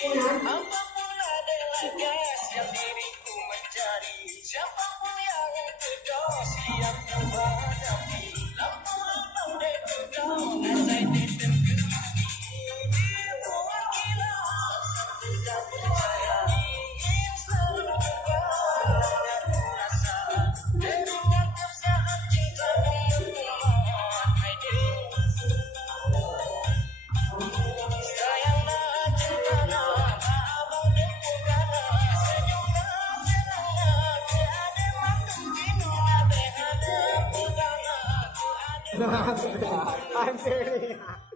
Apapun adalah gas yang diriku mencari. Siapapun yang kedua siap menghadapi. Lampau-lampau dek kedua nasai dendam kedua. Buat gila sasar tidak percaya. Ingin selalu kembali dan merasa teringat saat cinta menguat. Hai dek sayanglah cinta. I'm serious.